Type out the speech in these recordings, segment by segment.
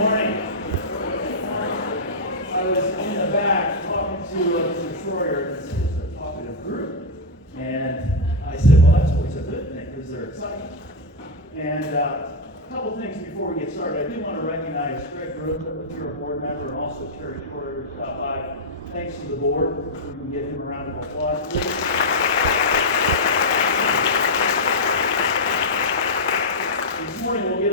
morning. I was in the back talking to Mr. Schroyer. This is a talkative group. And I said, well, that's always a good thing because they're excited. And a couple things before we get started. I do want to recognize Greg Grothman, you're a board member, and also Terry Schroyer who stopped by. Thanks to the board. We can give him a round of applause, please. This morning we'll get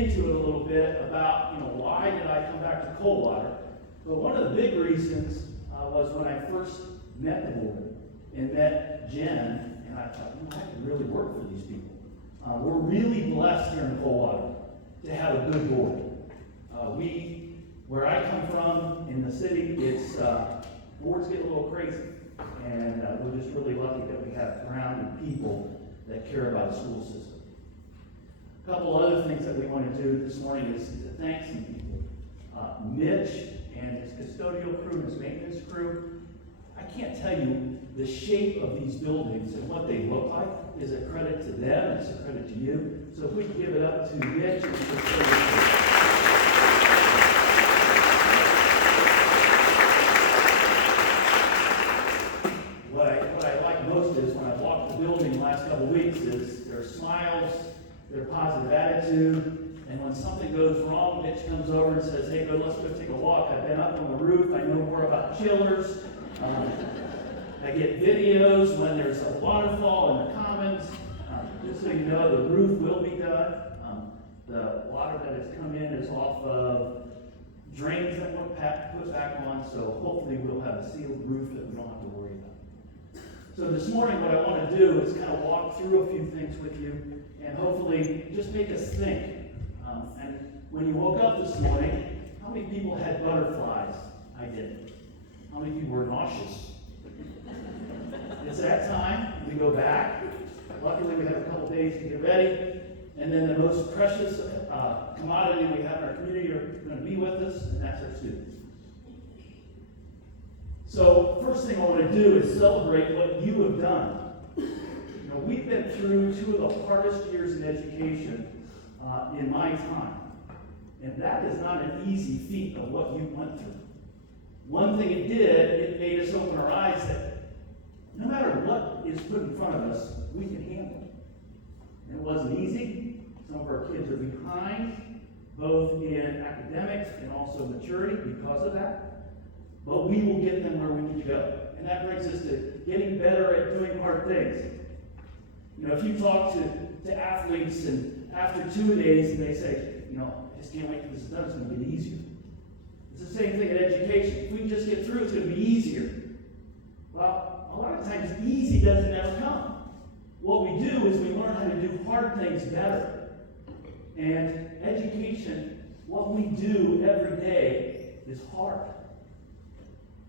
into it a little bit about, why did I come back to Coldwater? But one of the big reasons was when I first met the board and met Jen, and I thought, I can really work for these people. We're really blessed here in Coldwater to have a good board. Where I come from in the city, it's boards get a little crazy, and we're just really lucky that we have grounded people that care about the school system. A couple other things that we want to do this morning is to thank some people. Mitch and his custodial crew and his maintenance crew. I can't tell you the shape of these buildings and what they look like is a credit to them, it's a credit to you. So if we can give it up to Mitch and his custodial crew. What I like most is when I walked the building the last couple of weeks is their smiles, their positive attitude, and when something goes wrong, Mitch comes over and says, hey, let's go take a walk. I've been up on the roof. I know more about chillers. I get videos when there's a waterfall in the commons. Just so you know, the roof will be done. The water that has come in is off of drains that were put back on, so hopefully we'll have a sealed roof that we don't have to worry about. So this morning, what I want to do is kind of walk through a few things with you and hopefully just make us think. And when you woke up this morning, how many people had butterflies? I did. How many people were nauseous? It's that time. We go back. Luckily, we have a couple days to get ready. And then the most precious commodity we have in our community are going to be with us, and that's our students. So first thing I want to do is celebrate what you have done. We've been through two of the hardest years in education in my time. And that is not an easy feat of what you went through. One thing it did, it made us open our eyes that no matter what is put in front of us, we can handle it. And it wasn't easy. Some of our kids are behind, both in academics and also maturity because of that. But we will get them where we need to go. And that brings us to getting better at doing hard things. If you talk to athletes and after 2 days and they say, I just can't wait till this is done, it's going to get easier. It's the same thing in education. If we just get through, it's going to be easier. Well, a lot of times easy doesn't ever come. What we do is we learn how to do hard things better. And education, what we do every day is hard.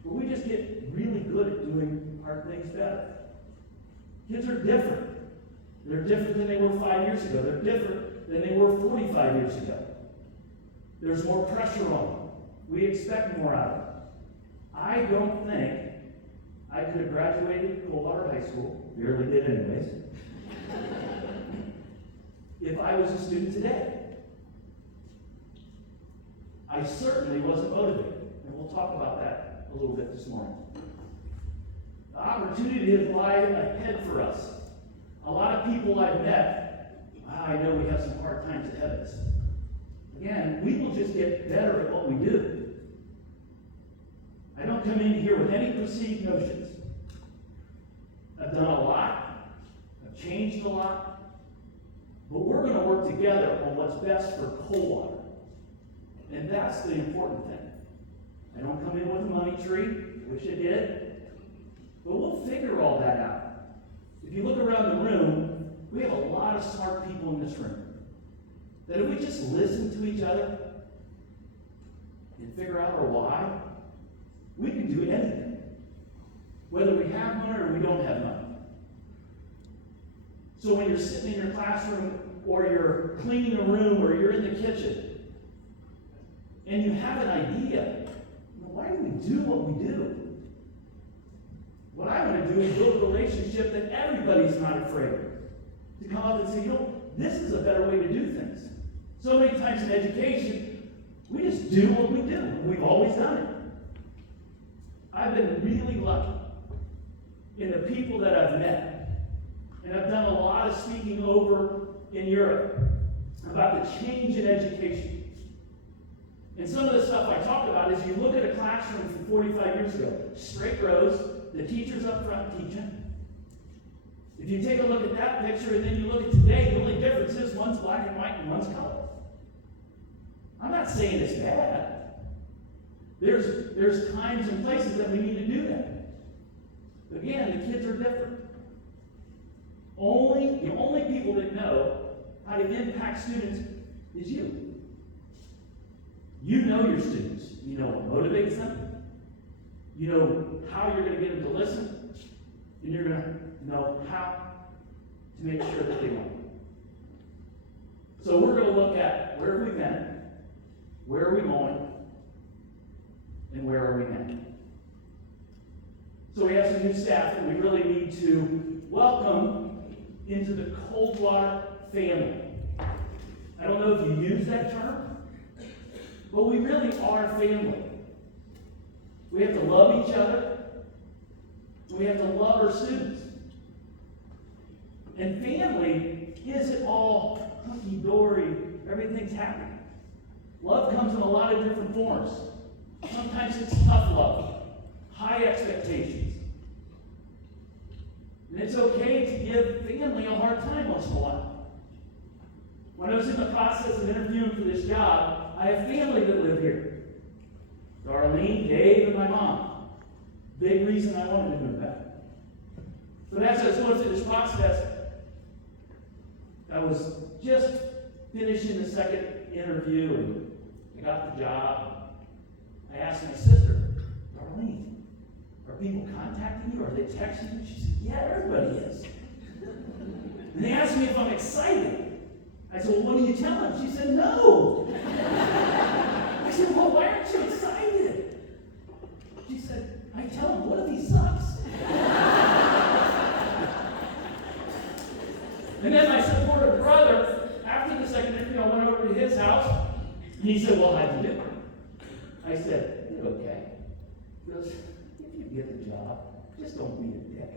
But we just get really good at doing hard things better. Kids are different. They're different than they were 5 years ago. They're different than they were 45 years ago. There's more pressure on them. We expect more out of them. I don't think I could have graduated Coldwater High School, barely did anyways, if I was a student today. I certainly wasn't motivated, and we'll talk about that a little bit this morning. The opportunity lie ahead for us. A lot of people I've met, I know we have some hard times ahead of us. Again, we will just get better at what we do. I don't come in here with any preconceived notions. I've done a lot. I've changed a lot. But we're going to work together on what's best for Coldwater. And that's the important thing. I don't come in with a money tree. I wish I did. But we'll figure all that out. If you look around the room, we have a lot of smart people in this room. That if we just listen to each other and figure out our why, we can do anything. Whether we have money or we don't have money. So when you're sitting in your classroom or you're cleaning a room or you're in the kitchen and you have an idea, why do we do what we do? What I want to do is build a relationship that everybody's not afraid to come up and say, this is a better way to do things. So many times in education, We just do what we do. We've always done it. I've been really lucky in the people that I've met. And I've done a lot of speaking over in Europe about the change in education. And some of the stuff I talked about is you look at a classroom from 45 years ago, straight rows, the teacher's up front teaching. If you take a look at that picture and then you look at today, the only difference is one's black and white and one's color. I'm not saying it's bad. There's times and places that we need to do that. Again, the kids are different. The only people that know how to impact students is you. You know your students. You know what motivates them. You know how you're going to get them to listen. And you're going to know how to make sure that they learn. So we're going to look at where have we been, where are we going, and where are we now. So we have some new staff that we really need to welcome into the Coldwater family. I don't know if you use that term, but we really are family. We have to love each other. We have to love our students. And family isn't all hunky-dory, everything's happy. Love comes in a lot of different forms. Sometimes it's tough love, high expectations. And it's okay to give family a hard time once in a while. When I was in the process of interviewing for this job, I have family that live here. Darlene, Dave, and my mom. Big reason I wanted to move back. But as I was going through this process, I was just finishing the second interview and I got the job. I asked my sister, Darlene, are people contacting you? Are they texting you? She said, yeah, everybody is. And they asked me if I'm excited. I said, well, what do you tell them? She said, no. I said, well, why aren't you excited? She said, I tell them, what if he sucks? And then my supportive brother, after the second interview, I went over to his house, and he said, well, how'd you do? I said, you're okay. He goes, if you get the job, just don't be a dick.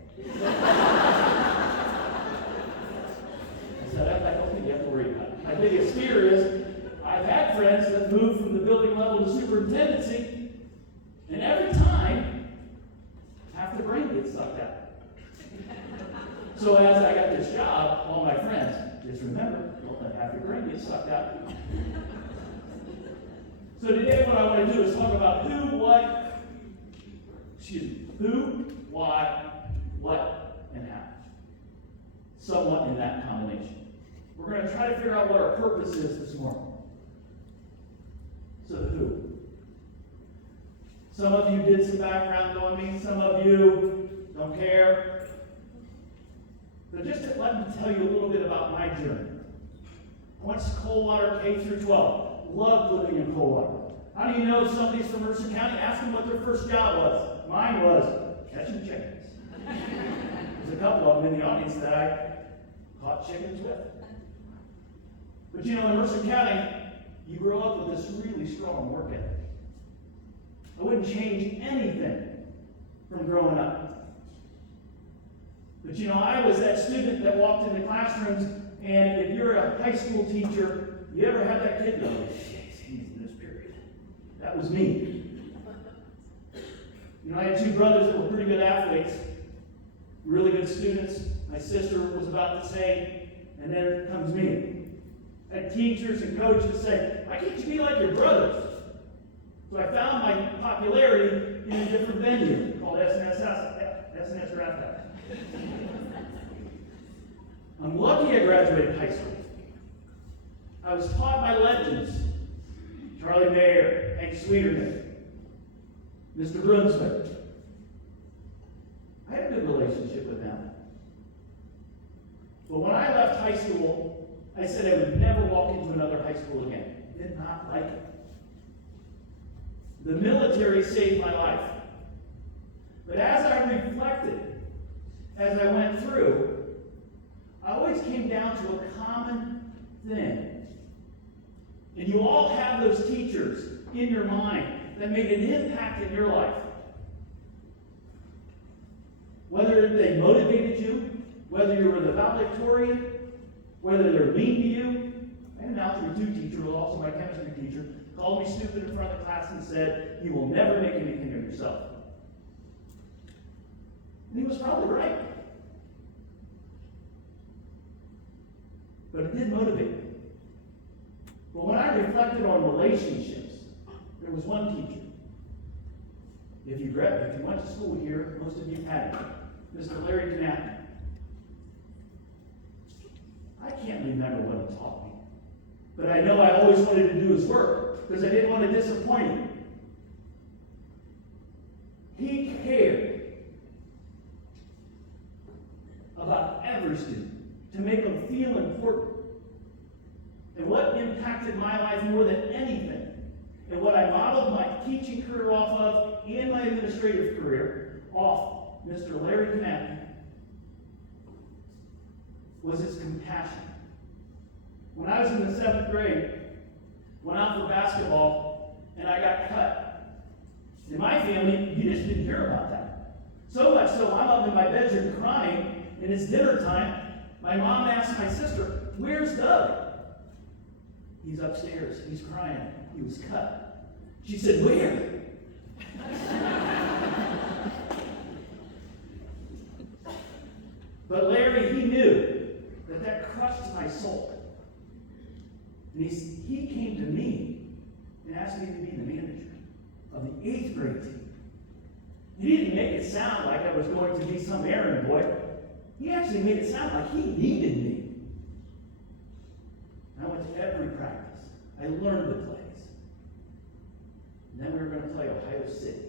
I said, I don't think you have to worry about it. My biggest fear is, I've had friends that moved from the building level to superintendency, and every time, half the brain gets sucked out. So as I got this job, all my friends, just remember, don't let half your brain get sucked out. So today what I want to do is talk about who, why, what, and how. Somewhat in that combination. We're going to try to figure out what our purpose is this morning. So the who. Some of you did some background on me, some of you don't care. But just let me tell you a little bit about my journey. I went to Coldwater K through 12. Loved living in Coldwater. How do you know somebody's from Mercer County? Ask them what their first job was. Mine was catching chickens. There's a couple of them in the audience that I caught chickens with. But you know, in Mercer County, you grow up with this really strong work ethic. I wouldn't change anything from growing up. But you know, I was that student that walked into classrooms, and if you're a high school teacher, you ever had that kid go, he's in this period. That was me. You know, I had two brothers that were pretty good athletes, really good students. My sister was about the same, and then comes me. I had teachers and coaches say, why can't you be like your brothers? So I found my popularity in a different venue called SNS Rapids. I'm lucky I graduated high school. I was taught by legends. Charlie Mayer, Hank Sweeterman, Mr. Brunswick. I had a good relationship with them. But when I left high school, I said I would never walk into another high school again. Did not like it. The military saved my life. But as I reflected, as I went through, I always came down to a common thing. And you all all have those teachers in your mind that made an impact in your life. Whether they motivated you, whether you were the valedictorian, whether they're mean to you. I had an algebra 2 teacher, who was also my chemistry teacher, called me stupid in front of the class and said, "You will never make anything of yourself." And he was probably right. But it did motivate me. But when I reflected on relationships, there was one teacher. If you went to school here, most of you had it. Mr. Larry Knapp. I can't remember what he taught me. But I know I always wanted to do his work because I didn't want to disappoint him. He cared about every student to make them feel important. And what impacted my life more than anything, and what I modeled my teaching career off of and my administrative career off Mr. Larry Knapp, was his compassion. When I was in the 7th grade, went out for basketball, and I got cut. In my family, you just didn't hear about that. So much so, I'm up in my bedroom crying, and it's dinner time. My mom asked my sister, "Where's Doug?" "He's upstairs. He's crying. He was cut." She said, "Where?" But Larry, he knew that crushed my soul. And he came to me and asked me to be the manager of the 8th grade team. He didn't make it sound like I was going to be some errand boy. He actually made it sound like he needed me. I went to every practice. I learned the plays. And then we were going to play Ohio City.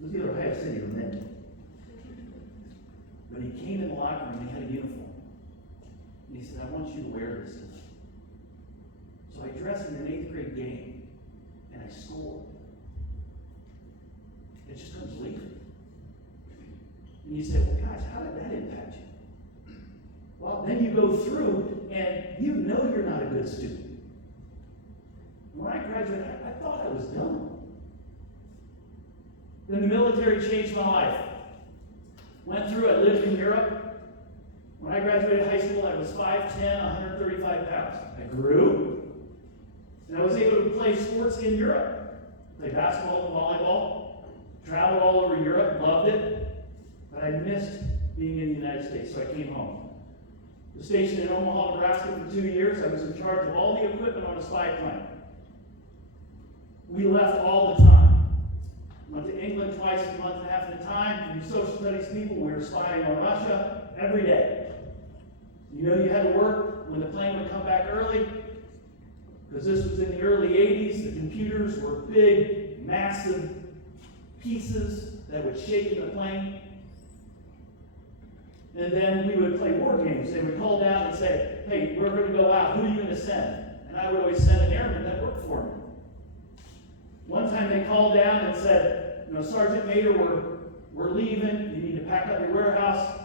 It was either Ohio City or Minden. But he came in the locker room and he had a uniform. And he said, "I want you to wear this tonight." So I dressed in an 8th grade game, and I scored. I just couldn't believe it. And you say, "Well, guys, how did that impact you?" Well, then you go through, and you know you're not a good student. When I graduated, I thought I was done. Then the military changed my life. Went through, I lived in Europe. When I graduated high school, I was 5'10", 135 pounds. I grew, and I was able to play sports in Europe. Play basketball and volleyball, traveled all over Europe, loved it, but I missed being in the United States, so I came home. I was stationed in Omaha, Nebraska for 2 years. I was in charge of all the equipment on a spy plane. We left all the time. Went to England twice a month and a half at a time. You social studies people, we were spying on Russia every day. You know you had to work when the plane would come back early, because this was in the early 80s. The computers were big, massive pieces that would shake in the plane. And then we would play war games. They would call down and say, "Hey, we're going to go out. Who are you going to send?" And I would always send an airman that worked for me. One time they called down and said, "Sergeant Major, we're leaving. You need to pack up your warehouse.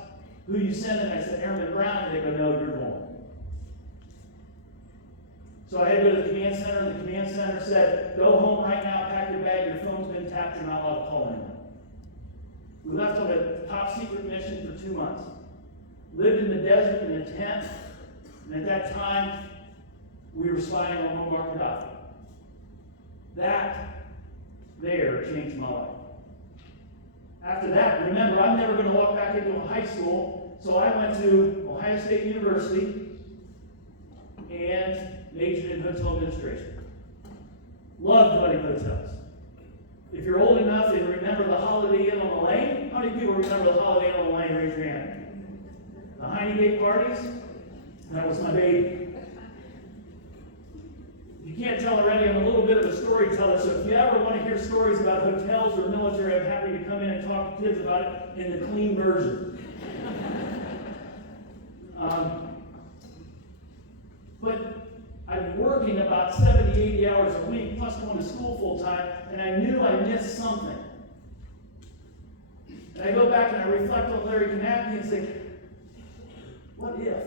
Who you sending?" I said, "Airman Brown." And they go, "No, you're going." So I had to go to the command center. The command center said, "Go home right now, pack your bag. Your phone's been tapped. You're not allowed to call anyone." We left on a top secret mission for 2 months. Lived in the desert in a tent. And at that time, we were spying on Muammar Gaddafi. That there changed my life. After that, remember, I'm never going to walk back into a high school, so I went to Ohio State University and majored in hotel administration. Loved running hotels. If you're old enough and remember the Holiday Inn on the Lane, how many people remember the Holiday Inn on the Lane? Raise your hand. The Heinegate parties? That was my baby. You can't tell already, I'm a little bit of a storyteller, so if you ever want to hear stories about hotels or military, I'm happy to come in and talk to kids about it in the clean version. But I'm working about 70, 80 hours a week, plus going to school full time, and I knew I missed something. And I go back and I reflect on Larry Knapp and think, what if?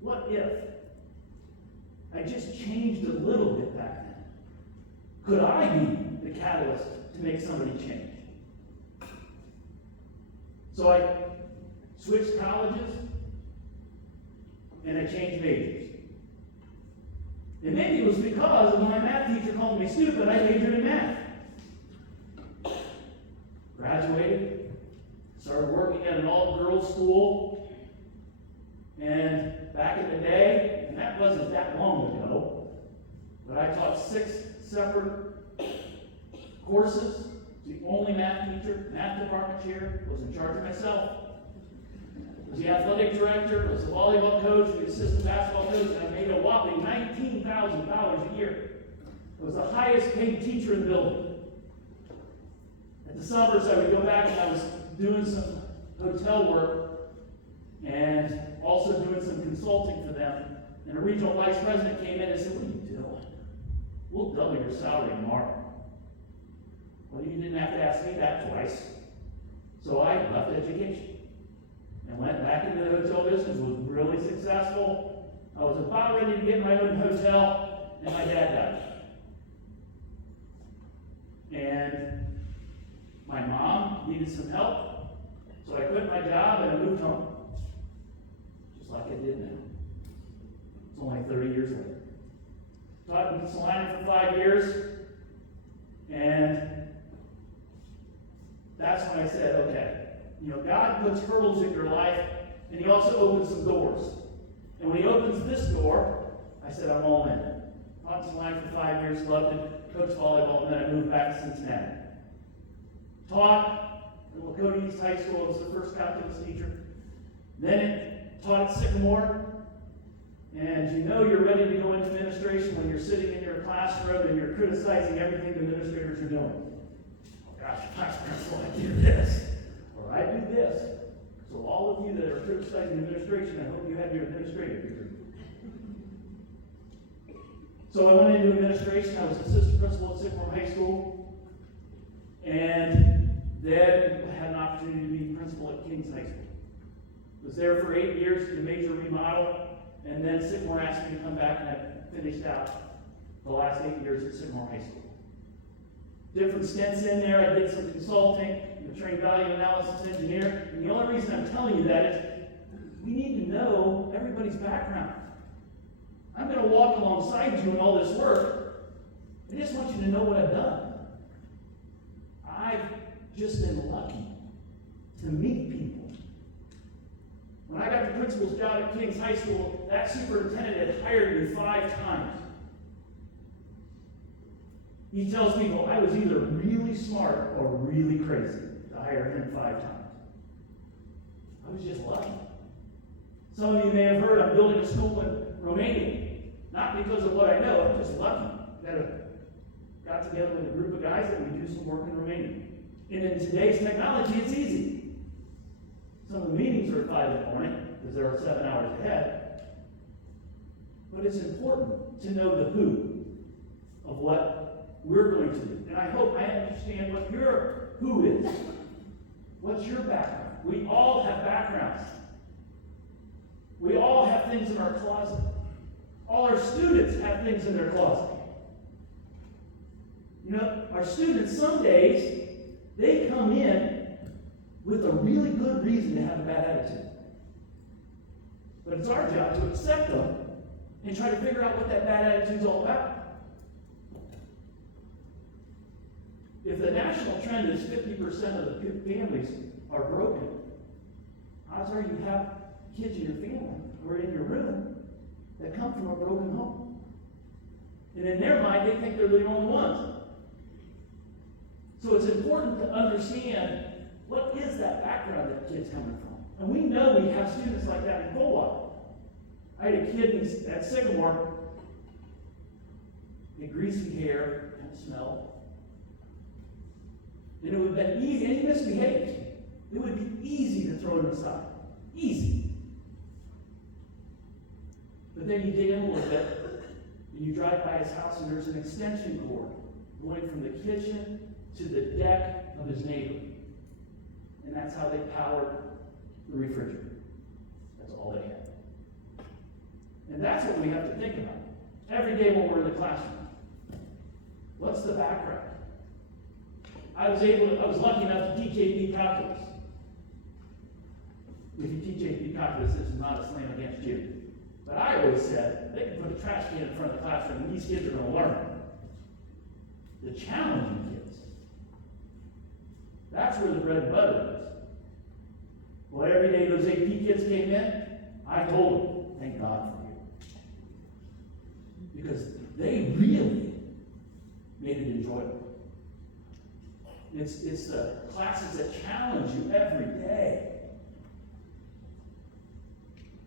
What if? I I just changed a little bit back then. Could I be the catalyst to make somebody change? So I switched colleges, and I changed majors. And maybe it was because when my math teacher called me stupid, I majored in math. Graduated, started working at an all-girls school, and back in the day, and that wasn't that long ago, but I taught 6 separate courses. The only math teacher, math department chair, was in charge of myself. Was the athletic director, was the volleyball coach, the assistant basketball coach, and I made a whopping $19,000 a year. I was the highest paid teacher in the building. At the summers, I would go back and I was doing some hotel work and also doing some consulting for them. And a regional vice president came in and said, "What are you doing? We'll double your salary tomorrow." Well, you didn't have to ask me that twice. So I left education and went back into the hotel business, was really successful. I was about ready to get my own hotel, and my dad died. And my mom needed some help, so I quit my job and I moved home. Just like I did now. It's only 30 years later. Taught in Salina for 5 years, and that's when I said, okay, God puts hurdles in your life, and He also opens some doors. And when He opens this door, I said, I'm all in. Taught in Salina for 5 years, loved it, coached volleyball, and then I moved back to Cincinnati. Taught at Lakota East High School, I was the first calculus teacher. Then taught at Sycamore. And you're ready to go into administration when you're sitting in your classroom and you're criticizing everything the administrators are doing. Oh gosh, vice principal, I do this. Or I do this. So all of you that are criticizing administration, I hope you have your administrative degree. So I went into administration. I was assistant principal at Sycamore High School. And then I had an opportunity to be principal at Kings High School. Was there for 8 years, did a major remodel. And then Sycamore asked me to come back, and I finished out the last 8 years at Sycamore High School. Different stints in there. I did some consulting. I'm a trained value analysis engineer. And the only reason I'm telling you that is we need to know everybody's background. I'm going to walk alongside you in all this work. I just want you to know what I've done. I've just been lucky to meet people. When I got the principal's job at Kings High School, that superintendent had hired me 5 times. He tells people I was either really smart or really crazy to hire him 5 times. I was just lucky. Some of you may have heard I'm building a school in Romania. Not because of what I know, I'm just lucky. Got together with a group of guys that we do some work in Romania. And in today's technology, it's easy. Some of the meetings are at 5 in the morning because they're 7 hours ahead. But it's important to know the who of what we're going to do. And I hope I understand what your who is. What's your background? We all have backgrounds. We all have things in our closet. All our students have things in their closet. Our students, some days, they come in with a really good reason to have a bad attitude. But it's our job to accept them and try to figure out what that bad attitude is all about. If the national trend is 50% of the families are broken, odds are you have kids in your family or in your room that come from a broken home. And in their mind, they think they're the only ones. So it's important to understand what is that background that kid's coming from. And we know we have students like that in Coldwater. I had a kid at Sycamore, had greasy hair and smell. And it would have been easy, and he misbehaved. It would be easy to throw him aside. Easy. But then you dig in a little bit, and you drive by his house, and there's an extension cord going from the kitchen to the deck of his neighbor. And that's how they powered the refrigerator. That's all they had. And that's what we have to think about. every day when we're in the classroom. What's the background? I was lucky enough to teach AP calculus. If you teach AP calculus, this is not a slam against you. But I always said, they can put a trash can in front of the classroom and these kids are going to learn. The challenging kids. That's where the bread and butter is. Well, every day those AP kids came in, I told them, thank God for you. Because they really made it enjoyable. It's the classes that challenge you every day.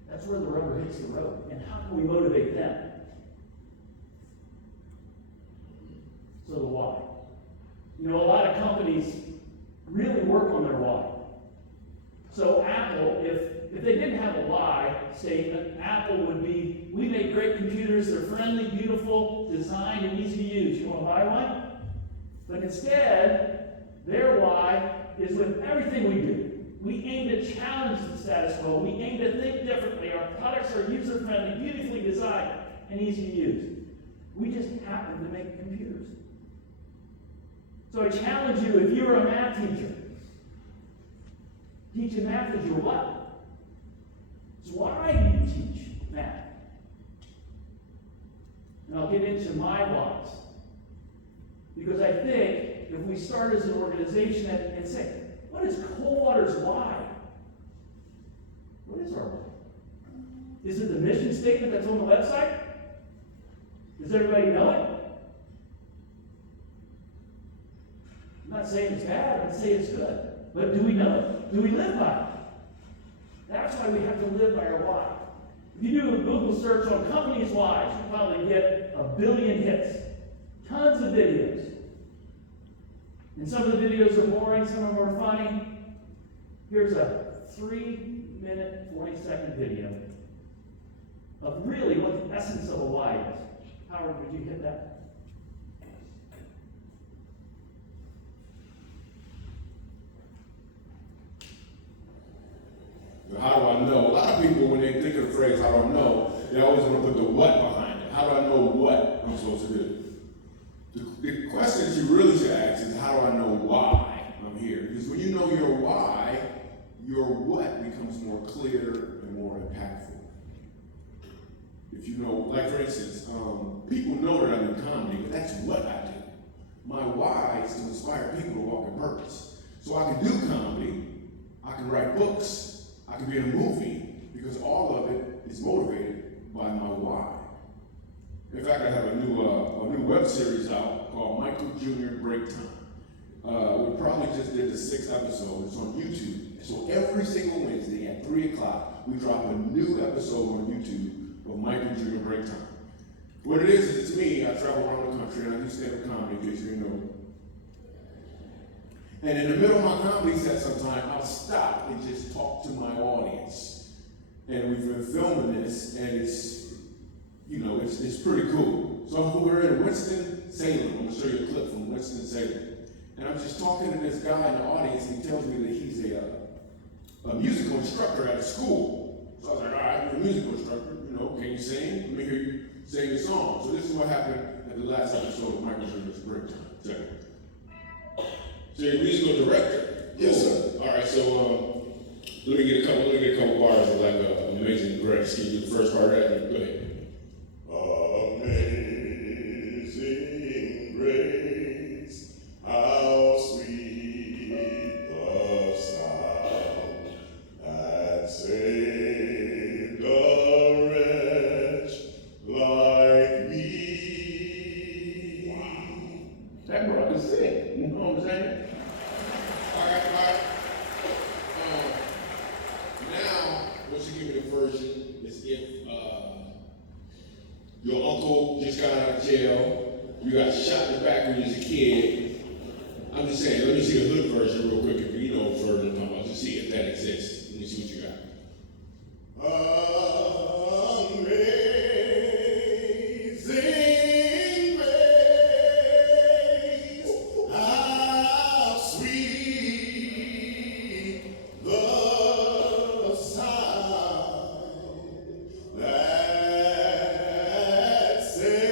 That's where the rubber hits the road. And how can we motivate them? So the why. You know, a lot of companies really work on their why. So Apple, if they didn't have a why statement, Apple would be, we make great computers, they're friendly, beautiful, designed, and easy to use. You want to buy one? But instead, their why is with everything we do. We aim to challenge the status quo. We aim to think differently. Our products are user-friendly, beautifully designed, and easy to use. We just happen to make computers. So I challenge you, if you're a math teacher, teaching math is your what? So why do you teach math? And I'll get into my whys. Because I think if we start as an organization and say, what is Coldwater's why? What is our why? Is it the mission statement that's on the website? Does everybody know it? I'm not saying it's bad, I'm not saying it's good. But do we know it? Do we live by it? That's why we have to live by our why. If you do a Google search on companies' whys, you'll probably get 1 billion hits. Tons of videos. And some of the videos are boring, some of them are funny. Here's a 3-minute, 40-second video of really what the essence of a why is. Howard, would you hit that? How do I know? A lot of people, when they think of the phrase, how do I know, they always want to put the what behind it. How do I know what I'm supposed to do? The question that you really should ask is, how do I know why I'm here? Because when you know your why, your what becomes more clear and more impactful. If you know, like for instance, people know that I'm in comedy, but that's what I do. My why is to inspire people to walk in purpose. So I can do comedy, I can write books, I can be in a movie, because all of it is motivated by my why. In fact, I have a new web series out called Michael Jr. Break Time. We probably just did the 6th episode. It's on YouTube. So every single Wednesday at 3 o'clock, we drop a new episode on YouTube of Michael Jr. Break Time. What it is it's me. I travel around the country and I do stand-up comedy, in case you didn't know. And in the middle of my comedy set sometime, I'll stop and just talk to my audience. And we've been filming this, and it's pretty cool. So we're in Winston-Salem. I'm going to show you a clip from Winston-Salem. And I'm just talking to this guy in the audience, and he tells me that he's a musical instructor at a school. So I was like, all right, you're a musical instructor. Can you sing? Let me hear you sing a song. So this is what happened at the last episode of Michael Jr.'s Break Time. Check it. So you're a musical director? Yes, sir. All right, so let me get a couple bars of like Amazing Grace. Can you do the first part of that? Go ahead. Amazing grace, how sweet the sound that saved a wretch like me. Wow. That bro can sing. You know what I'm saying? All right. Now, once you give me the version, is if your uncle just got out of jail, you got shot in the back when you was a kid. I'm just saying, let me see the hood version real quick, if you know what version I'm talking about. Just see if that exists. Let me see what you got. Amazing grace, how sweet the sound that saved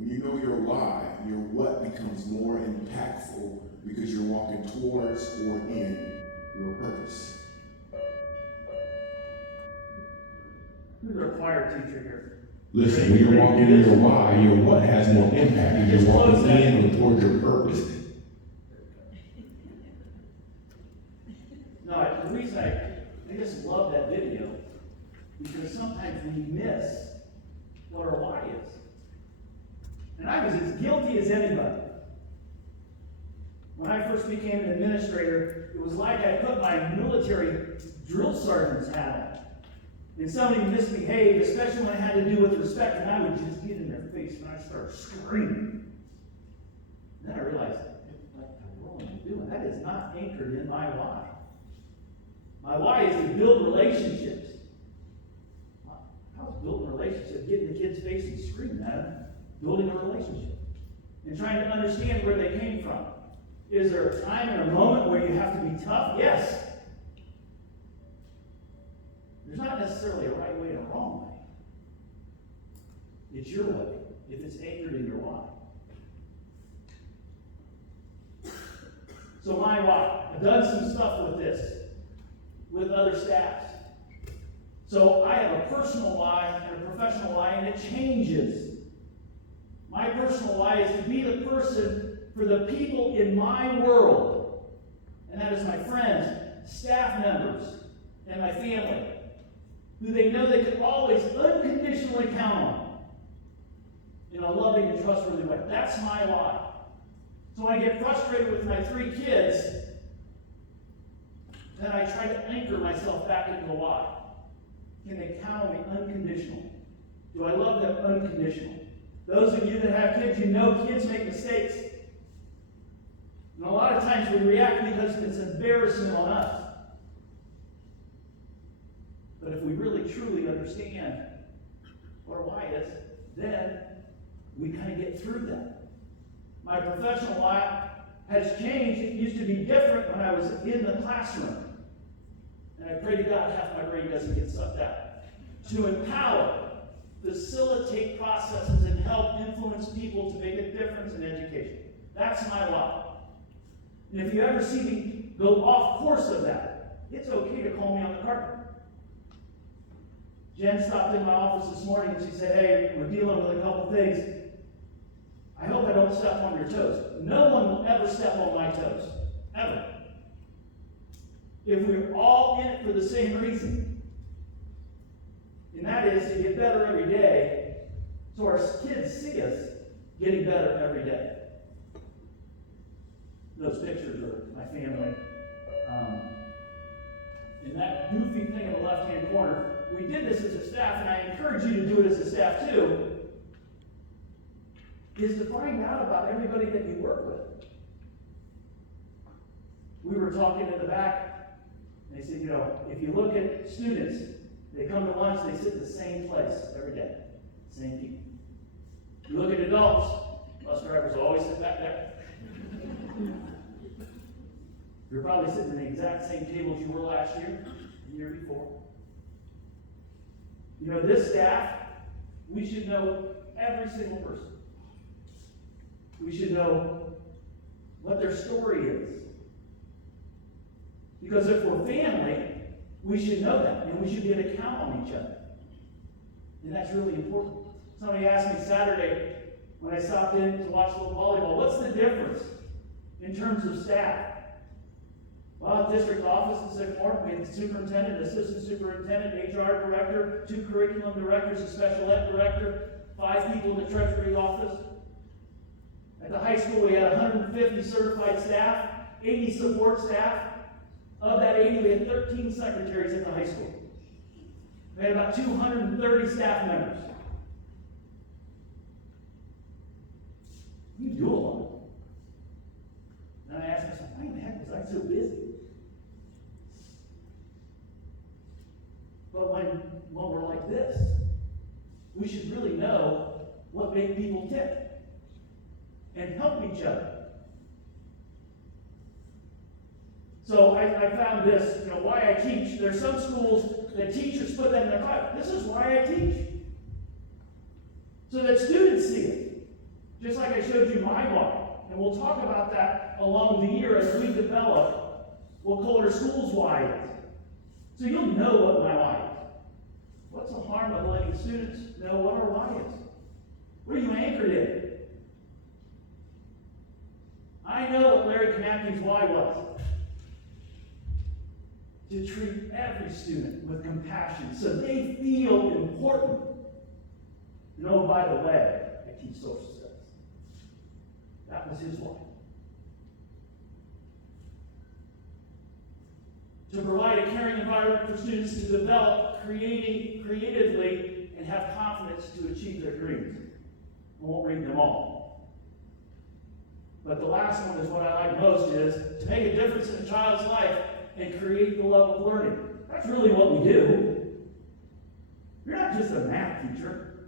When you know your why, your what becomes more impactful because you're walking towards or in your purpose. Who's our choir teacher here? Listen, when you're walking in your why, your what has more impact because you're walking in and towards your purpose. No, the reason I just love that video, because sometimes we miss what our why is. And I was as guilty as anybody. When I first became an administrator, it was like I put my military drill sergeant's hat on. And somebody misbehaved, especially when it had to do with respect, and I would just get in their face and I'd start screaming. Then I realized, what am I doing? That is not anchored in my why. My why is to build relationships. How's building a relationship? Getting in the kid's face and screaming at them, building a relationship. And trying to understand where they came from. Is there a time and a moment where you have to be tough? Yes. There's not necessarily a right way and a wrong way. It's your way, if it's anchored in your why. So my why. I've done some stuff with this, with other staffs. So I have a personal why and a professional why, and it changes. My personal why is to be the person for the people in my world. And that is my friends, staff members, and my family, who they know they can always unconditionally count on in a loving and trustworthy way. That's my why. So when I get frustrated with my 3 kids, then I try to anchor myself back into the why. Can they count on me unconditionally? Do I love them unconditionally? Those of you that have kids, you know kids make mistakes. And a lot of times we react because it's embarrassment on us. But if we really truly understand what our why is, then we kind of get through that. My professional why has changed. It used to be different when I was in the classroom. And I pray to God half my brain doesn't get sucked out. To empower, facilitate processes, and help influence people to make a difference in education. That's my why. And if you ever see me go off course of that, it's okay to call me on the carpet. Jen stopped in my office this morning and she said, hey, we're dealing with a couple things. I hope I don't step on your toes. No one will ever step on my toes. Ever. If we're all in it for the same reason. And that is to get better every day, so our kids see us getting better every day. Those pictures are my family. And that goofy thing in the left-hand corner, we did this as a staff, and I encourage you to do it as a staff too, is to find out about everybody that you work with. We were talking in the back, and they said, if you look at students, they come to lunch, they sit in the same place every day. Same people. You look at adults, bus drivers always sit back there. You're probably sitting in the exact same tables you were last year, the year before. This staff, we should know every single person. We should know what their story is. Because if we're family, we should know that, and we should be able to count on each other. And that's really important. Somebody asked me Saturday when I stopped in to watch a little volleyball, what's the difference in terms of staff? Well, at district office in Sycamore, we had the superintendent, assistant superintendent, HR director, 2 curriculum directors, a special ed director, 5 people in the treasury office. At the high school, we had 150 certified staff, 80 support staff. Of that 80, we had 13 secretaries at the high school. We had about 230 staff members. You do a lot. And I asked myself, why in the heck was I so busy? But when we're like this, we should really know what makes people tick and help each other. So I found this, why I teach. There's some schools that teachers put that in their Bible. This is why I teach. So that students see it. Just like I showed you my why. And we'll talk about that along the year as we develop what Colder School's why is. So you'll know what my why is. What's the harm of letting students know what our why is? What are you anchored in? I know what Larry Kanapke's why was. To treat every student with compassion so they feel important. And oh, by the way, I teach social studies. That was his why. To provide a caring environment for students to develop creatively and have confidence to achieve their dreams. I won't read them all. But the last one is what I like most, is to make a difference in a child's life and create the love of learning. That's really what we do. You're not just a math teacher.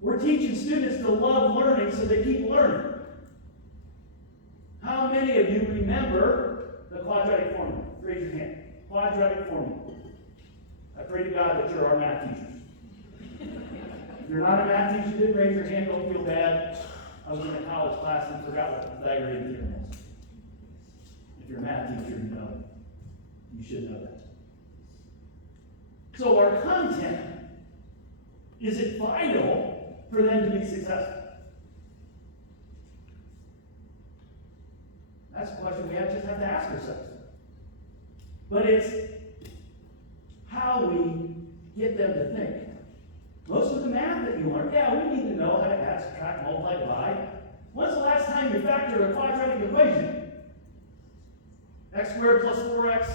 We're teaching students to love learning so they keep learning. How many of you remember the quadratic formula? Raise your hand. Quadratic formula. I pray to God that you're our math teachers. If you're not a math teacher, didn't raise your hand, don't feel bad. I was in a college class and forgot what the Pythagorean theorem was. If you're a math teacher, you know it. You should know that. So our content, is it vital for them to be successful? That's a question we just have to ask ourselves. But it's how we get them to think. Most of the math that you learn, yeah, we need to know how to add, subtract, multiply, divide. When's the last time you factored a quadratic equation? X squared plus 4x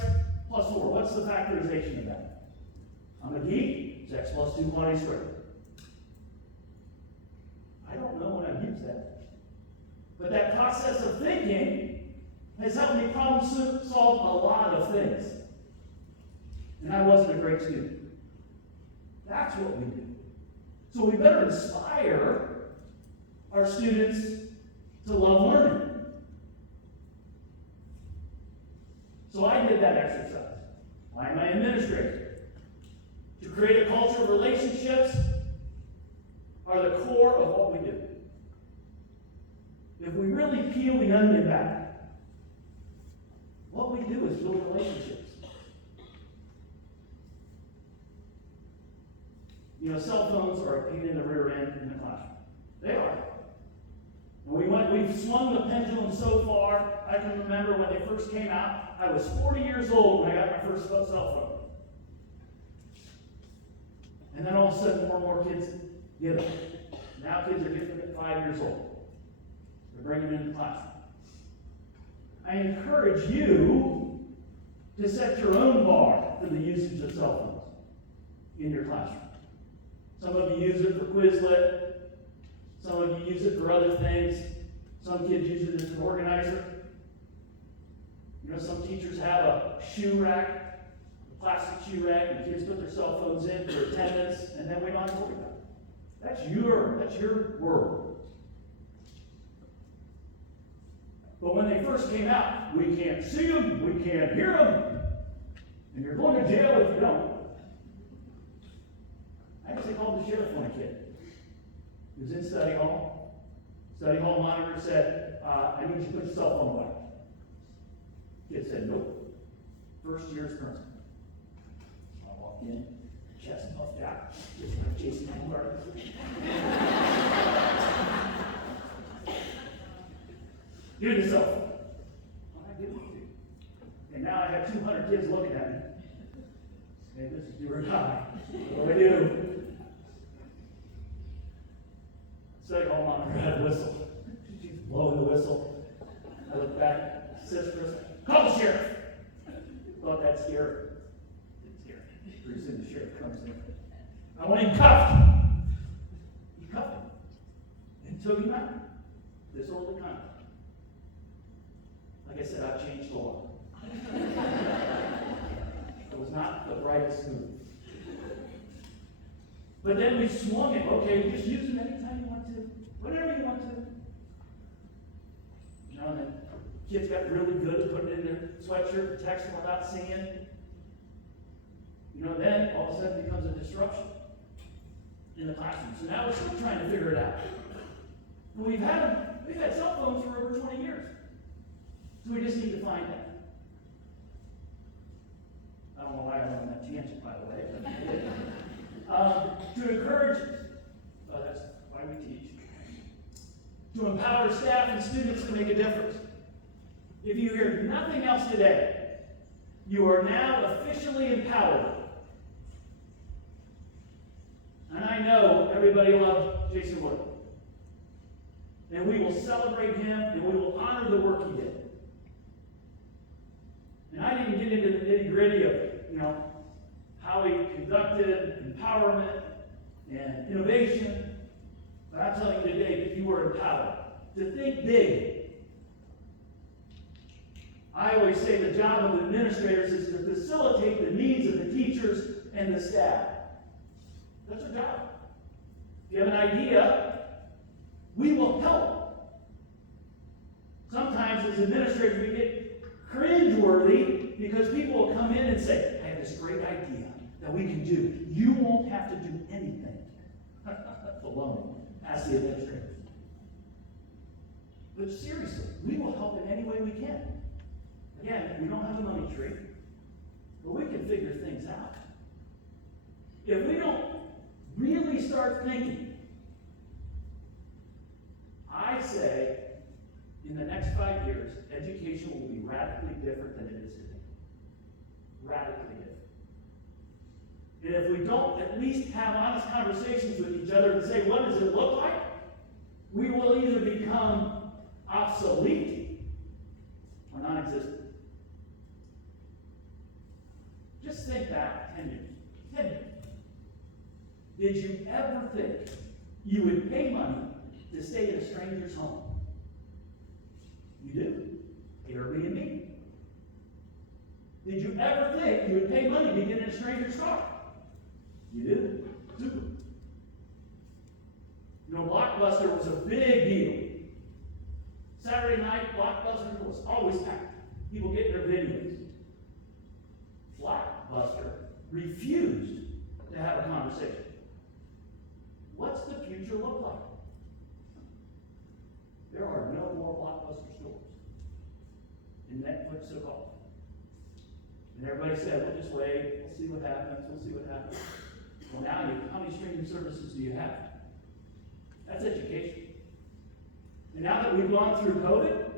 plus 4. What's the factorization of that? I'm a geek. It's x plus 2 quantity squared. I don't know when I've used that. But that process of thinking has helped me problem solve a lot of things. And I wasn't a great student. That's what we do. So we better inspire our students to love learning. So I did that exercise. Why am I an administrator? To create a culture of relationships are the core of what we do. If we really peel the onion back, what we do is build relationships. You know, cell phones are a pain in the rear end in the classroom. They are. And we've swung the pendulum so far. I can remember when they first came out, I was 40 years old when I got my first cell phone. And then all of a sudden, more and more kids get them. Now kids are getting them at 5 years old. They're bringing them into the classroom. I encourage you to set your own bar for the usage of cell phones in your classroom. Some of you use it for Quizlet. Some of you use it for other things. Some kids use it as an organizer. You know, some teachers have a shoe rack, a plastic shoe rack, and kids put their cell phones in for attendance, and then we don't have to worry about it. That's your world. But when they first came out, we can't see them, we can't hear them, and you're going to jail if you don't. I actually called the sheriff on a kid. He was in study hall. Study hall monitor said, I need you to put your cell phone away. Kid said, nope. First year's principal. I walked in, chest puffed out, just like Jason Hamburger. Give me the cell phone. Well, I give it to you. And now I have 200 kids looking at me. Hey, this is do or die. What do I do? Study hall monitor had a whistle. She's blowing the whistle. I look back, sister, call the sheriff. Thought that scared her. Didn't scare her. Pretty soon the sheriff comes in. I want him cuffed. He cuffed him and took him out. Disorderly conduct. Like I said, I've changed the law. It was not the brightest move. But then we swung it. Okay, just use it anytime you want to. Whatever you want to. You know, and then kids got really good at putting it in their sweatshirt, protects them without seeing. You know, then all of a sudden it becomes a disruption in the classroom. So now we're still trying to figure it out. And we've had cell phones for over 20 years. So we just need to find that. I don't know why I went on that tangent, by the way. But to encourage, that's why we teach. To empower staff and students to make a difference. If you hear nothing else today, you are now officially empowered. And I know everybody loved Jason Wood. And we will celebrate him and we will honor the work he did. And I didn't get into the nitty-gritty of, how he conducted empowerment and innovation. But I'm telling you today that you are empowered to think big. I always say the job of administrators is to facilitate the needs of the teachers and the staff. That's our job. If you have an idea, we will help. Sometimes as administrators we get cringeworthy because people will come in and say, I have this great idea that we can do. You won't have to do anything. Alone. Ask the administrators. But seriously, we will help in any way we can. Again, we don't have a money tree, but we can figure things out. If we don't really start thinking, I say, in the next 5 years, education will be radically different than it is today. Radically different. And if we don't at least have honest conversations with each other and say, what does it look like? We will either become obsolete or non-existent. Just think back 10 years. 10 years. Did you ever think you would pay money to stay in a stranger's home? You do. Airbnb. Did you ever think you would pay money to get in a stranger's car? You do. Super. Blockbuster was a big deal. Saturday night, Blockbuster was always packed. People getting their videos. Blockbuster refused to have a conversation. What's the future look like? There are no more Blockbuster stores. And Netflix took off. And everybody said, we'll just wait, we'll see what happens, Well, now, how many streaming services do you have? That's education. And now that we've gone through COVID,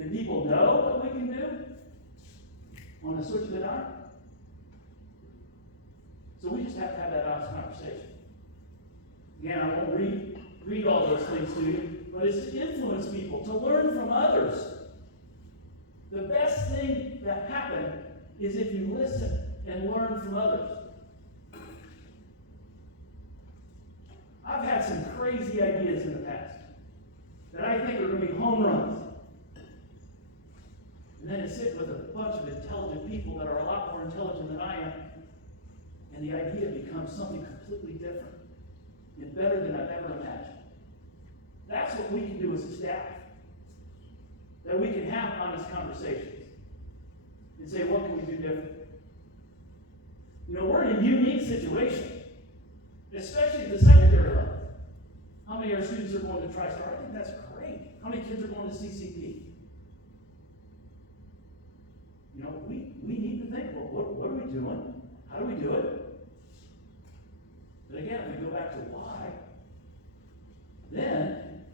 and people know what we can do on the switch of a dime. So we just have to have that honest conversation. Again, I won't read all those things to you, but it's to influence people, to learn from others. The best thing that happened is if you listen and learn from others. I've had some crazy ideas in the past that I think are going to be home runs. And then to sit with a bunch of intelligent people that are a lot more intelligent than I am, and the idea becomes something completely different and better than I've ever imagined. That's what we can do as a staff. That we can have honest conversations and say, what can we do different? We're in a unique situation, especially at the secondary level. How many of our students are going to TriStar? I think that's great. How many kids are going to CCP? We need to think, well, what are we doing? How do we do it? But again, if we go back to why, then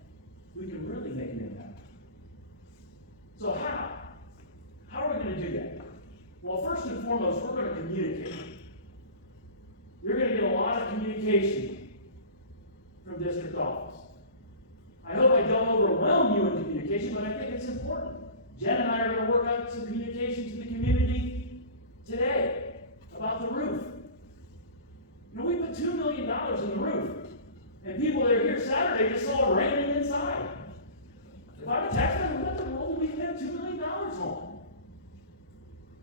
we can really make an impact. So how? How are we going to do that? Well, first and foremost, we're going to communicate. You're going to get a lot of communication from district office. I hope I don't overwhelm you in communication, but I think it's important. Jen and I are going to work out some communication to the community today about the roof. We put $2 million in the roof, and people that are here Saturday just saw it raining inside. If I'm a taxpayer, what the world do we spend $2 million on?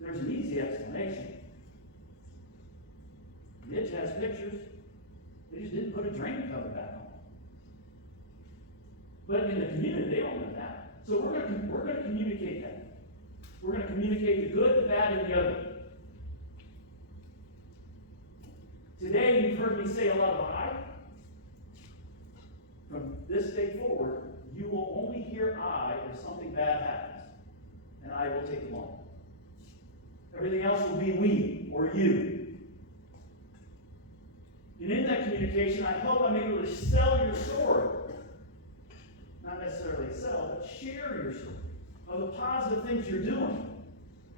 There's an easy explanation. Mitch has pictures. They just didn't put a drain cover back on. But in the community, they don't know that. So we're going to communicate that. We're going to communicate the good, the bad, and the ugly. Today, you've heard me say a lot about from this day forward, you will only hear I if something bad happens, and I will take them on. Everything else will be we or you. And in that communication, I hope I'm able to sell your story. Not necessarily sell, but share your story of the positive things you're doing.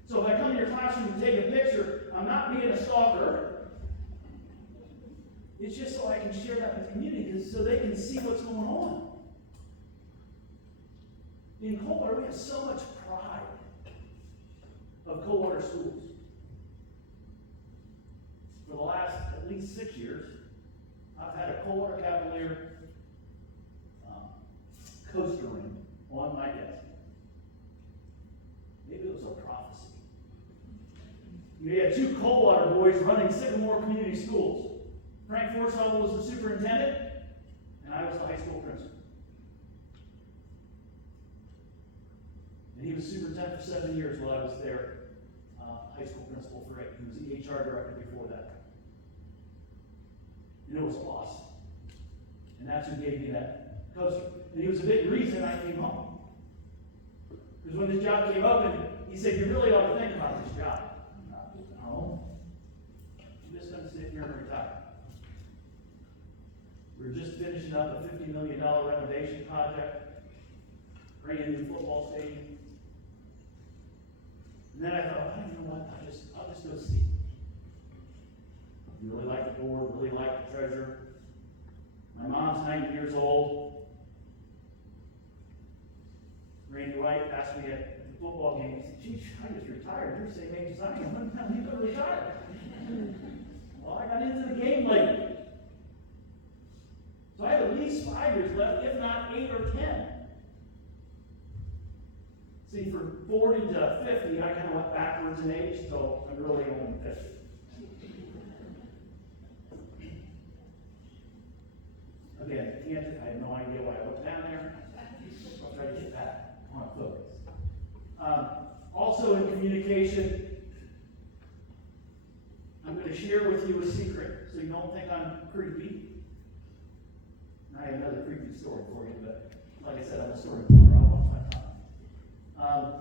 So if I come to your classroom and take a picture, I'm not being a stalker. It's just so I can share that with the community, so they can see what's going on. In Coldwater, we have so much pride of Coldwater schools. For the last at least 6 years, I've had a Coldwater Cavalier coaster ring on my desk. Maybe it was a prophecy. We had 2 Coldwater boys running Sycamore Community Schools. Frank Forsythe was the superintendent, and I was the high school principal. And he was superintendent for 7 years while I was there, high school principal for 8. He was the HR director before that. And it was awesome. And that's who gave me that coaster. And he was a big reason I came home. Because when this job came open, he said, you really ought to think about this job. No. I'm just going to sit here and retire. We're just finishing up a $50 million renovation project, brand new football stadium. And then I thought, you know what, I'll just go see. Really like the board, really like the treasurer. My mom's 90 years old. Randy White asked me at the football game, he said, geez, I just retired. You're the same age as I am. When are you going to retire? Well, I got into the game late. So I have at least 5 years left, if not 8 or 10. See, for 40 to 50, I kind of went backwards in age, so I'm really only 50. Again, I have no idea why I went down there. I'll try to get back on focus. Also in communication, I'm going to share with you a secret, so you don't think I'm creepy. I have another creepy story for you, but like I said, I'm a storyteller. I'll watch my time.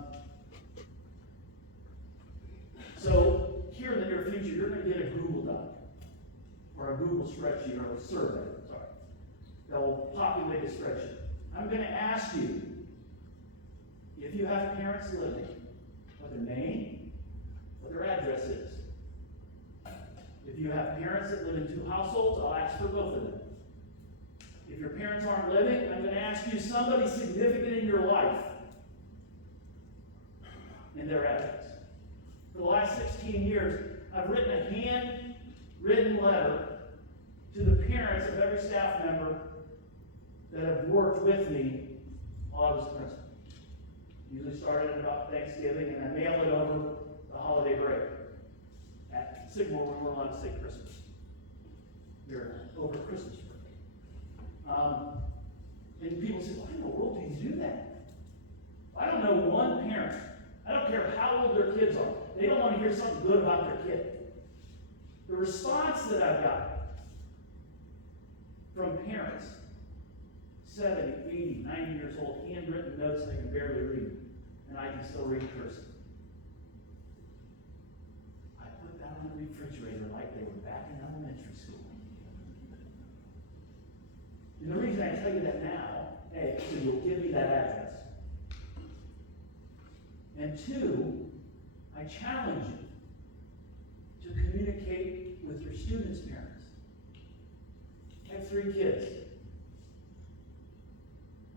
So here in the near future, you're going to get a Google Doc or a Google spreadsheet or a survey. Sorry, that will populate a spreadsheet. I'm going to ask you if you have parents living, what their name, what their address is. If you have parents that live in 2 households, I'll ask for both of them. If your parents aren't living, I'm going to ask you somebody significant in your life and their address. For the last 16 years, I've written a handwritten letter to the parents of every staff member that have worked with me while I was principal. Usually started at about Thanksgiving, and I mail it over the holiday break. At Sycamore, we weren't allowed to say Christmas. We're over Christmas break. And people say, why in the world do you do that? I don't know one parent. I don't care how old their kids are. They don't want to hear something good about their kid. The response that I've got from parents, 70, 80, 90 years old, handwritten notes they can barely read, and I can still read cursive. I put that on the refrigerator like they were back in elementary school. And the reason I tell you that now, A, so you'll give me that address. And 2, I challenge you to communicate with your students' parents. I have 3 kids.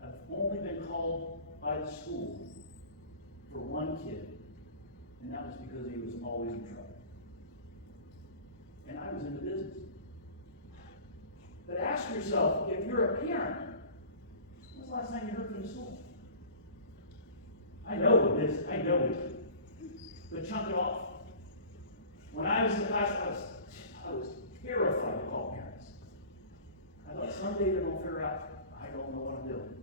I've only been called by the school for 1 kid, and that was because he was always in trouble. And I was in the business. But ask yourself, if you're a parent, when was the last time you heard from the school? I know it is. I know it. But chunk it off. When I was in the class, I was terrified to call parents. I thought someday they're going to figure out I don't know what I'm doing.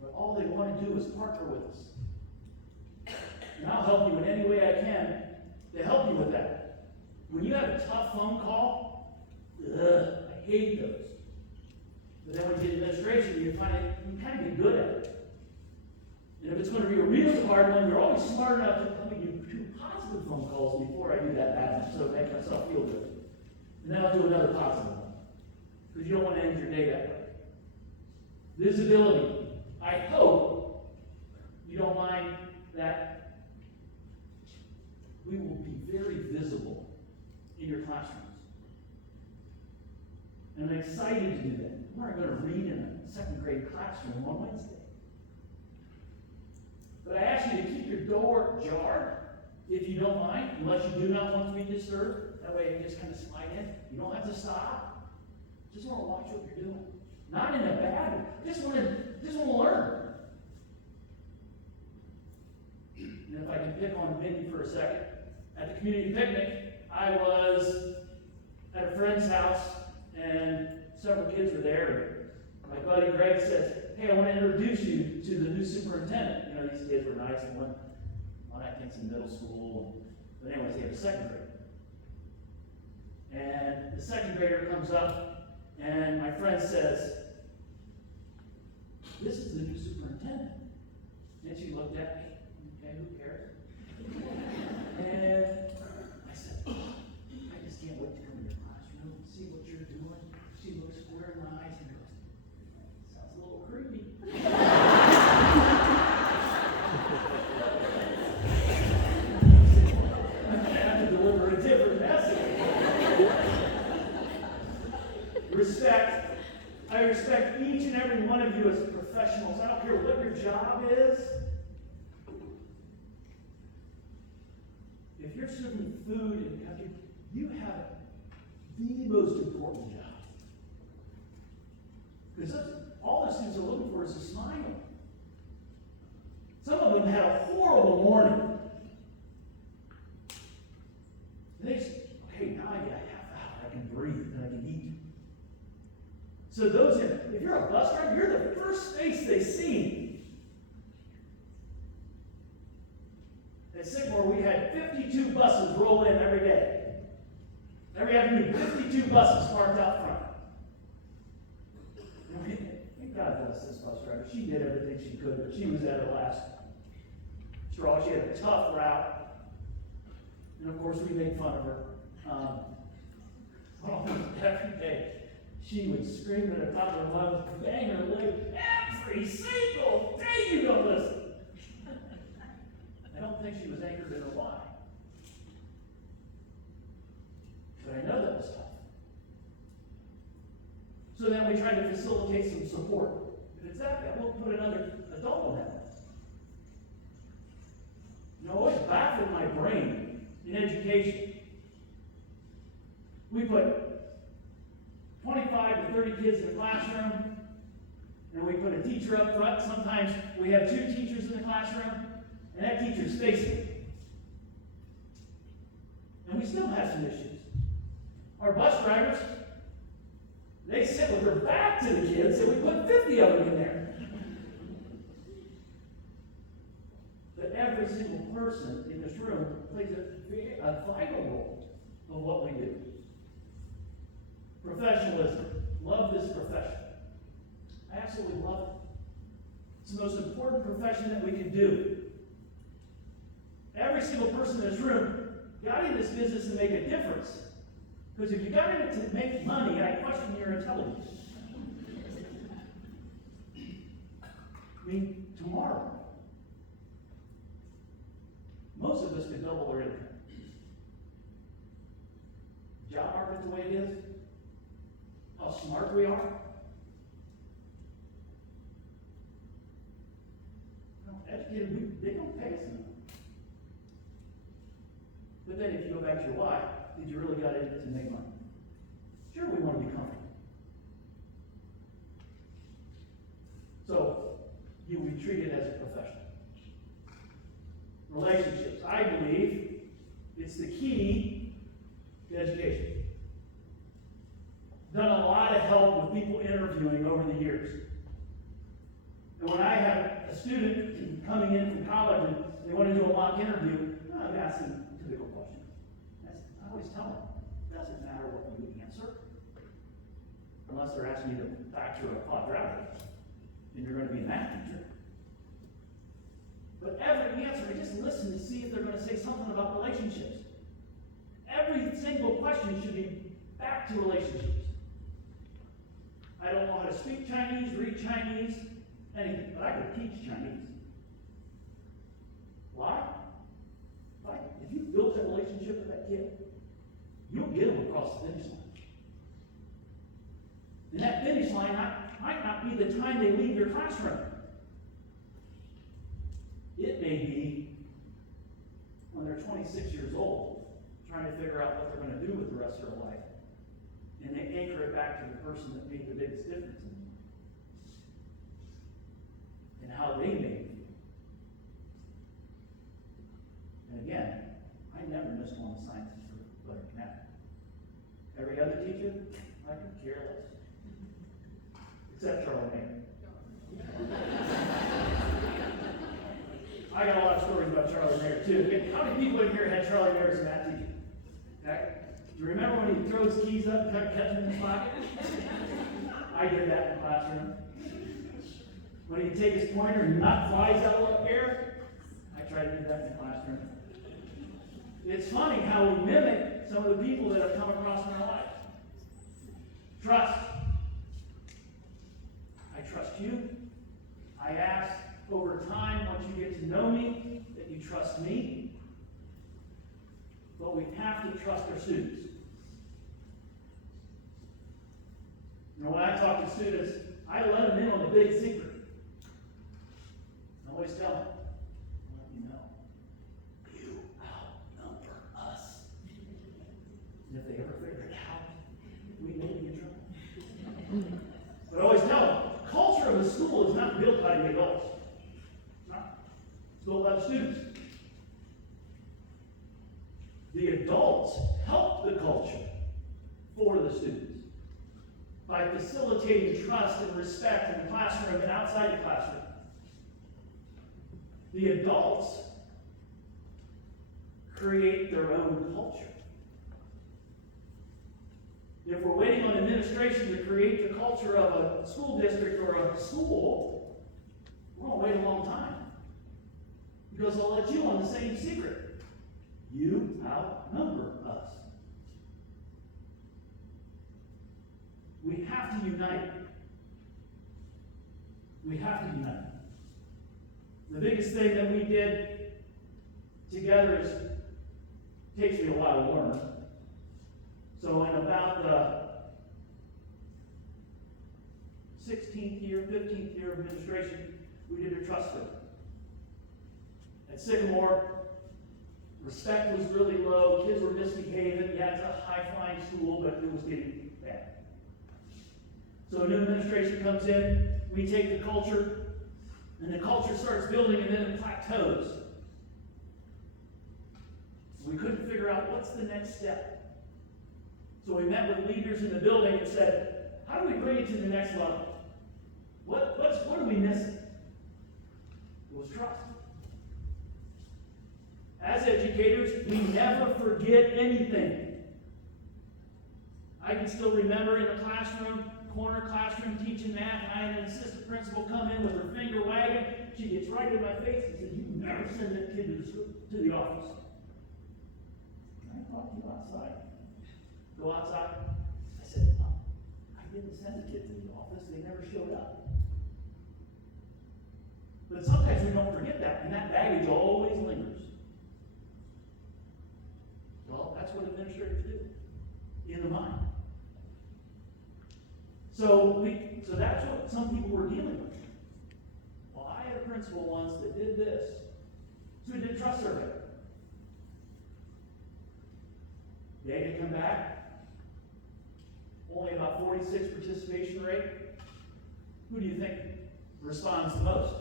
But all they want to do is partner with us. And I'll help you in any way I can to help you with that. When you have a tough phone call, I hate hate those. But then when you get administration, you find it, you kind of get good at it. And if it's going to be a really hard one, you're always smart enough to let me do 2 positive phone calls before I do that bad one, so it makes myself feel good. And then I'll do another positive one. Because you don't want to end your day that way. Visibility. I hope you don't mind that we will be very visible in your classrooms. And I'm excited to do that. We're not going to read in a 2nd grade classroom on Wednesday. But I ask you to keep your door ajar, if you don't mind, unless you do not want to be disturbed. That way you just kind of slide in. You don't have to stop. Just want to watch what you're doing. Not in a bad way. Just want to learn. And if I can pick on Mindy for a second, at the community picnic, I was at a friend's house, and several kids were there. My buddy Greg says, "Hey, I want to introduce you to the new superintendent." You know, these kids were nice, and one I think's in middle school. But anyways, he had a 2nd grade. And the 2nd grader comes up, and my friend says, "This is the new superintendent." And she looked at me. Okay, who cares? And I said, "Oh, I just can't wait to come to your classroom and see what you're doing." She looks square in my eyes and goes, "Sounds a little creepy." I'm going to have to deliver a different message. Respect. I respect each and every one of you as professionals. I don't care what your job is. If you're serving food in the country, you have the most important job. Because all the students are looking for is a smile. Some of them had a horrible morning. And they say, "Okay, now I get a half hour. I can breathe and I can eat." So if you're a bus driver, you're the first face they see. At Sycamore, we had 52 buses roll in every day. Every afternoon, 52 buses parked out front. Thank God bless this bus driver. She did everything she could, but she was at her last straw. She had a tough route. And of course, we made fun of her. Every day, she would scream at the top of her lungs, bang her leg, every single day you don't listen. I don't think she was anchored in her why. But I know that was tough. So then we tried to facilitate some support. If it's that bad, we'll put another adult on that list. You know, it always baffled my brain in education. We put 25 to 30 kids in the classroom, and we put a teacher up front. Sometimes we have 2 teachers in the classroom, and that teacher's facing. And we still have some issues. Our bus drivers, they sit with their back to the kids, and we put 50 of them in there. But every single person in this room plays a vital role of what we do. Professionalism. Love this profession. I absolutely love it. It's the most important profession that we can do. Every single person in this room got in this business to make a difference. Because if you got in it to make money, I question your intelligence. I mean, tomorrow, most of us could double our income. Job market the way it is, how smart we are. Educated, they don't pay us enough. But then if you go back to your why, did you really got in it to make money? Sure, we want to be comfortable. So, we treat it as a profession. Relationships. I believe it's the key to education. Done a lot of help with people interviewing over the years. And when I have a student coming in from college and they want to do a mock interview, I'm asking typical questions. I always tell them, it doesn't matter what you answer. unless they're asking you to factor a quadratic, and you're going to be a math teacher. But every answer, I just listen to see if they're going to say something about relationships. Every single question should be back to relationships. I don't know how to speak Chinese, read Chinese, anything, but I could teach Chinese. Why? Why? If you build a relationship with that kid, you'll get them across the finish line. And that finish line might not be the time they leave your classroom. It may be when they're 26 years old, trying to figure out what they're going to do with the rest of their life. And they anchor it back to the person that made the biggest difference in them. And how they made it. And again, I never missed one science for like math. Every other teacher, I could care less. Except Charlie Mayer. I got a lot of stories about Charlie Mayer too. How many people in here had Charlie Mayer as a math teacher? Okay? Do you remember when he throws keys up and catch them in his pocket? I did that in the classroom. When he'd take his pointer and knock flies out of the air, I tried to do that in the classroom. It's funny how we mimic some of the people that have come across in our life. Trust. I trust you. I ask over time, once you get to know me, that you trust me. But we have to trust our students. You know, when I talk to students, I let them in on the big secret. I always tell them, I'll let you know, you outnumber us. And if they ever figure it out, we may be in trouble. But I always tell them, culture of the school is not built by the adults. It's not. It's built by the students. The adults help the culture for the students by facilitating trust and respect in the classroom and outside the classroom. The adults create their own culture. If we're waiting on administration to create the culture of a school district or a school, we're going to wait a long time. Because they'll let you on the same secret. You outnumber us. We have to unite. We have to unite. The biggest thing that we did together is, takes me a while to learn. So in about the 16th year, 15th year of administration, we did a trust fund. At Sycamore, respect was really low, kids were misbehaving, yeah, it's a high-flying school, but it was getting bad. So a new administration comes in, we take the culture, and the culture starts building, and then it plateaus. We couldn't figure out what's the next step. So we met with leaders in the building and said, how do we bring it to the next level? What are we missing? It was trust. As educators, we never forget anything. I can still remember in the classroom, corner classroom, teaching math, and I had an assistant principal come in with her finger wagging. She gets right in my face and says, you never send that kid to the office. Can I talk to you outside? Go outside. I said, I didn't send the kid to the office. They never showed up. But sometimes we don't forget that, and that baggage always lingers. Well, that's what administrators do in the mind. So that's what some people were dealing with. Well, I had a principal once that did this. So we did a trust survey. They had to come back. Only about 46 participation rate. Who do you think responds the most?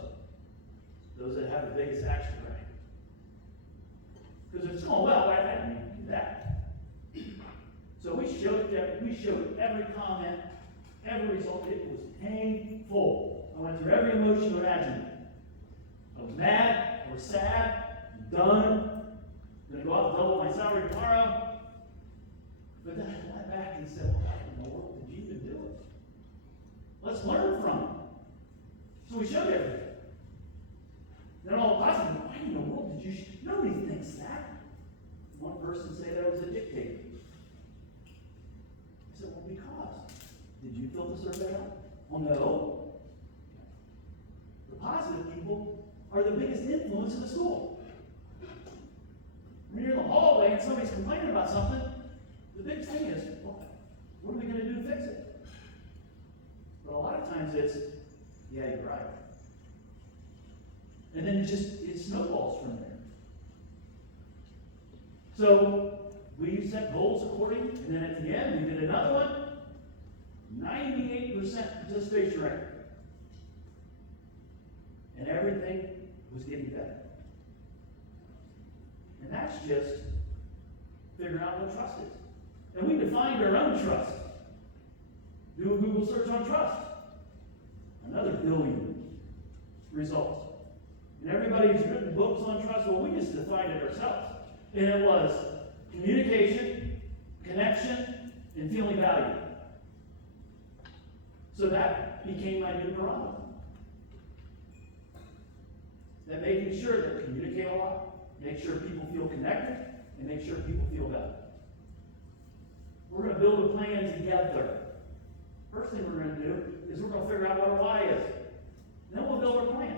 Those that have the biggest action rate. Because if it's going well, why hadn't you do that? So we showed every comment, every result. It was painful. I went through every emotion imaginable. I was mad, I was sad, I'm done. I'm going to go out and double my salary tomorrow. But then I went back and said, well, why in the world did you even do it? we showed everything. Then all the positive, why in the world did you nobody thinks that. One person said I was a dictator. I said, well, because. Did you fill the survey out? Well, no. The positive people are the biggest influence in the school. When you're in the hallway and somebody's complaining about something, the big thing is, well, what are we going to do to fix it? But a lot of times it's, yeah, you're right. And then it snowballs from there. So we set goals according, and then at the end we did another one, 98% participation rate. And everything was getting better. And that's just figuring out what trust is. And we defined our own trust. Do a Google search on trust. Another billion results. And everybody's written books on trust. Well, we just defined it ourselves. And it was communication, connection, and feeling valued. So that became my new barometer. That making sure that communicate a lot, make sure people feel connected, and make sure people feel valued. We're going to build a plan together. First thing we're going to do is we're going to figure out what our why is. Then we'll build our plan.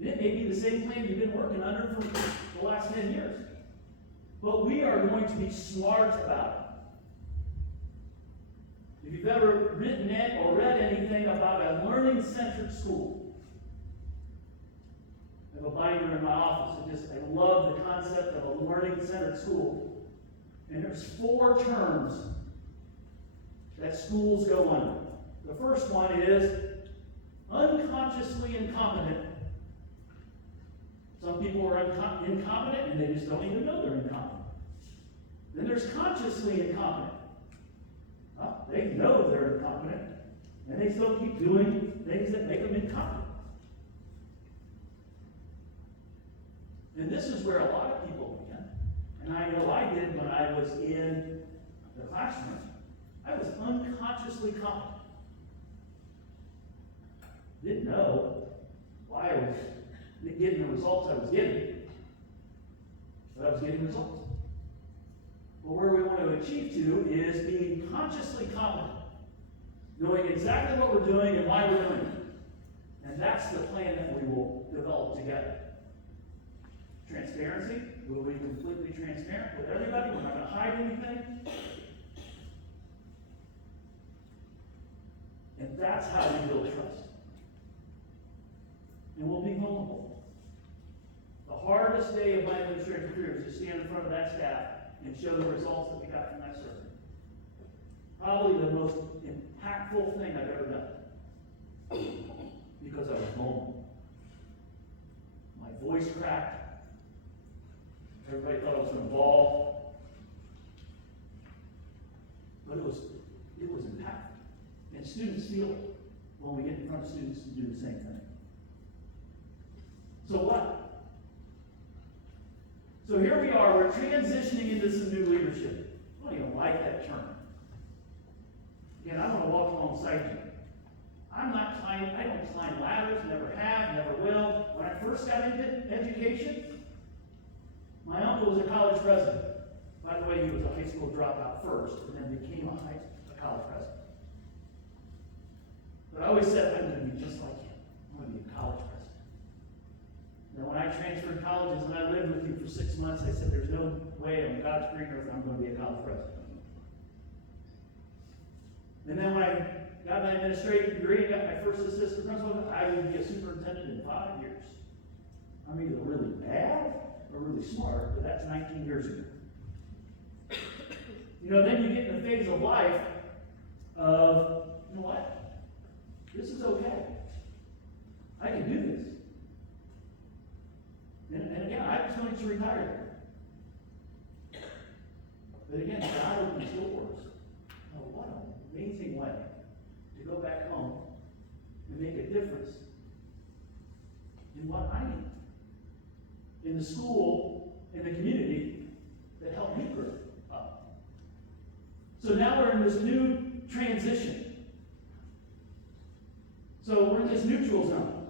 And it may be the same plan you've been working under for the last 10 years. But we are going to be smart about it. If you've ever written it or read anything about a learning-centered school, I have a binder in my office. I love the concept of a learning-centered school. And there's 4 terms that schools go under. The first one is unconsciously incompetent. Some people are incompetent and they just don't even know they're incompetent. Then there's consciously incompetent. Well, they know they're incompetent and they still keep doing things that make them incompetent. And this is where a lot of people begin. And I know I did when I was in the classroom. I was unconsciously competent. Didn't know why I was getting the results I was getting, but I was getting results. But where we want to achieve to is being consciously competent, knowing exactly what we're doing and why we're doing it. And that's the plan that we will develop together. Transparency, we'll be completely transparent with everybody. We're not going to hide anything. And that's how we build trust. And we'll be vulnerable. The hardest day of my administrative career is to stand in front of that staff and show the results that we got from that survey. Probably the most impactful thing I've ever done. Because I was vulnerable. My voice cracked. Everybody thought I was going to bawl. But it was impactful. And students feel it when we get in front of students and do the same thing. So what? So here we are, we're transitioning into some new leadership. I don't even like that term. Again, I want to walk alongside you. I don't climb ladders, never have, never will. When I first got into education, my uncle was a college president. By the way, he was a high school dropout first, and then became a college president. But I always said, I'm going to be just like him. I'm going to be a college president. And when I transferred colleges and I lived with you for 6 months, I said, there's no way on God's green earth I'm going to be a college president. And then when I got my administrative degree and got my first assistant principal, I would be a superintendent in 5 years. I'm either really bad or really smart, but that's 19 years ago. Then you get in a phase of life of, you know what? This is okay. I can do this. And again, I was going to retire. But again, God opens doors. Oh, what an amazing way to go back home and make a difference in what I need. In the school, in the community that helped me grow up. So now we're in this new transition. So we're in this neutral zone.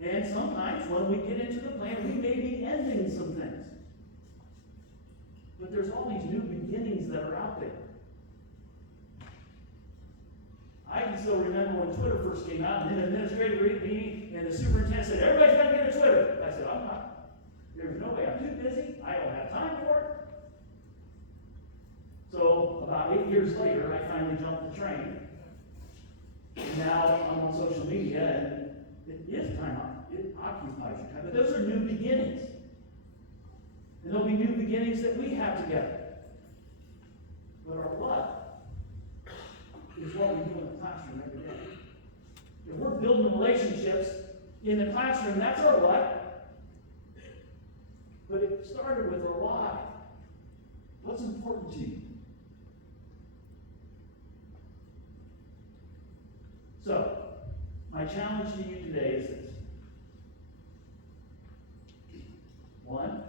And sometimes when we get into the plan, we may be ending some things. But there's all these new beginnings that are out there. I can still remember when Twitter first came out, and in an administrative meeting, and the superintendent said, everybody's got to get a Twitter. I said, I'm not. There's no way. I'm too busy. I don't have time for it. So about 8 years later, I finally jumped the train. And now I'm on social media, and it is time out. It occupies your time. But those are new beginnings. And there'll be new beginnings that we have together. But our what is what we do in the classroom every day. If we're building relationships in the classroom, that's our what. But it started with our why. What's important to you? So, my challenge to you today is this. 1,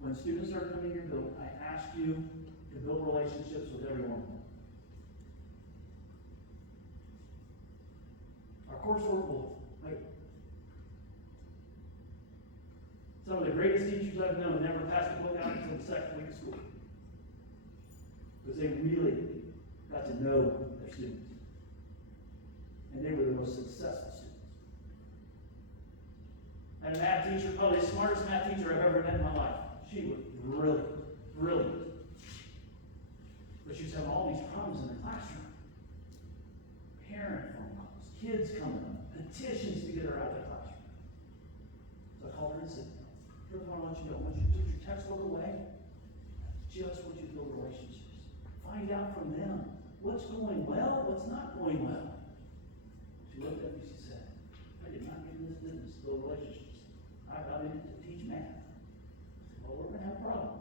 when students are coming to your building, I ask you to build relationships with every one of them. Our coursework will, like, some of the greatest teachers I've known never passed a book out until the second week of school. Because they really got to know their students. And they were the most successful students. I had a math teacher, probably the smartest math teacher I've ever met in my life. She was brilliant, brilliant. But she was having all these problems in the classroom. Parent phone calls, kids coming up, petitions to get her out of the classroom. So I called her and said, here's what I want you to do. I want you to put your textbook away. Just want you to build relationships. Find out from them what's going well, what's not going well. She looked at me, she said, I did not get in this business to build relationships. I got in it to teach math. I said, well, we're going to have a problem.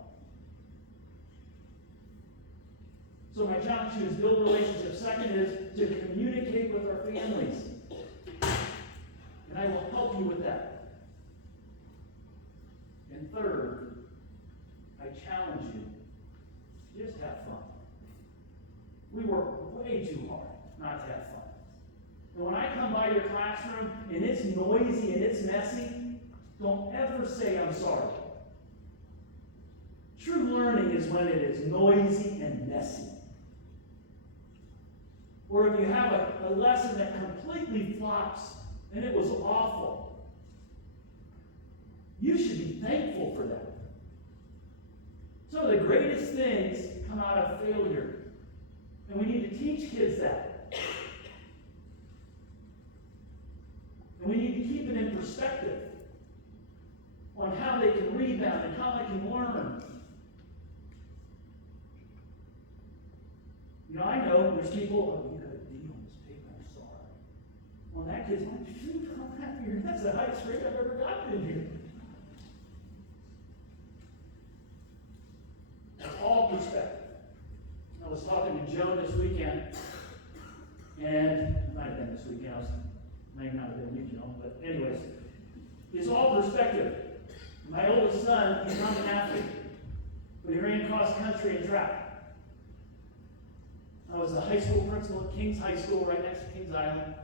So my challenge to you is build relationships. Second is to communicate with our families. And I will help you with that. And third, I challenge you, just have fun. We work way too hard not to have fun. And when I come by your classroom and it's noisy and it's messy, don't ever say I'm sorry. True learning is when it is noisy and messy. Or if you have a lesson that completely flops and it was awful, you should be thankful for that. Some of the greatest things come out of failure. And we need to teach kids that. And we need to keep it in perspective on how they can rebound and how they can learn. You know, I know there's people, oh, you got a D on this paper, I'm sorry. Well, that kid's like, shoot, I'm happy. That's the highest grade I've ever gotten in here. It's all perspective. I was talking to Joe this weekend, and it might have been this weekend, might not have been regional, but anyways, it's all perspective. My oldest son, he's not an athlete, but he ran cross country and track. I was the high school principal at Kings High School right next to Kings Island,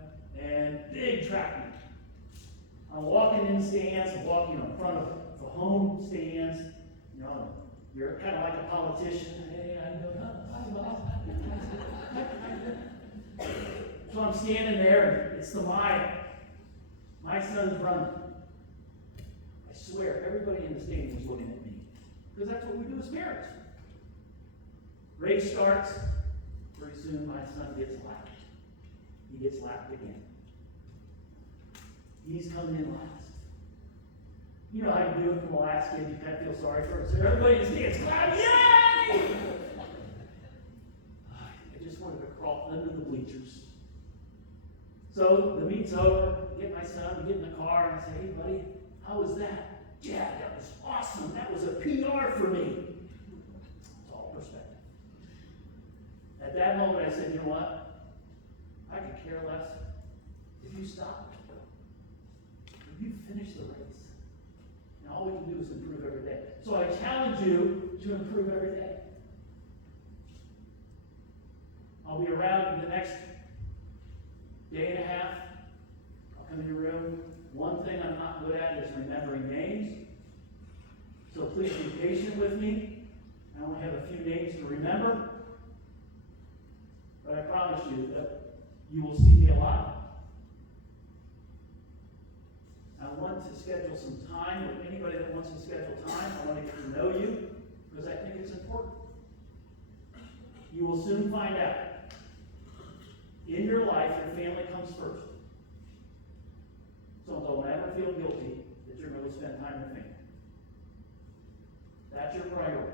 and big track meet. I'm walking in stands, I'm walking in front of the home stands, you know, you're kind of like a politician. Hey, I know. So I'm standing there, and it's the mile. My son's running. I swear, everybody in the stadium was looking at me. Because that's what we do as parents. Race starts. Pretty soon my son gets lapped. He gets lapped again. He's coming in last. You know how you do it from the last kid, you kind of feel sorry for him. So everybody in the stands clap, yay! I just wanted to crawl under the bleachers. So the meet's over, get my son, we get in the car, and I say, hey buddy, how was that? Yeah, that was awesome. That was a PR for me. It's all perspective. At that moment I said, you know what? I could care less if you stop. If you finish the race. And all we can do is improve every day. So I challenge you to improve every day. I'll be around in the next day and a half. I'll come in your room. One thing I'm not good at is remembering names. So please be patient with me. I only have a few names to remember. But I promise you that you will see me a lot. I want to schedule some time with anybody that wants to schedule time. I want to get to know you because I think it's important. You will soon find out. In your life, your family comes first. So don't ever feel guilty that you're going to spend time with family. That's your priority.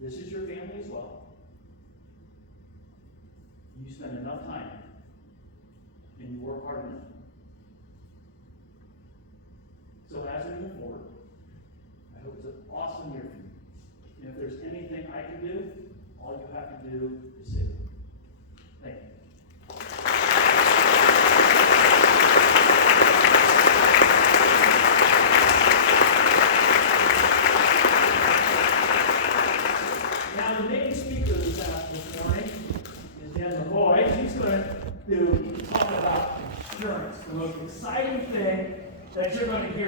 This is your family as well. You spend enough time and you work hard enough. So as we move forward, I hope it's an awesome year for you. And if there's anything I can do, all you have to do is say, thank you. Now, the main speaker this morning is Jen McCoy. She's going to talk about insurance, the most exciting thing that you're going to hear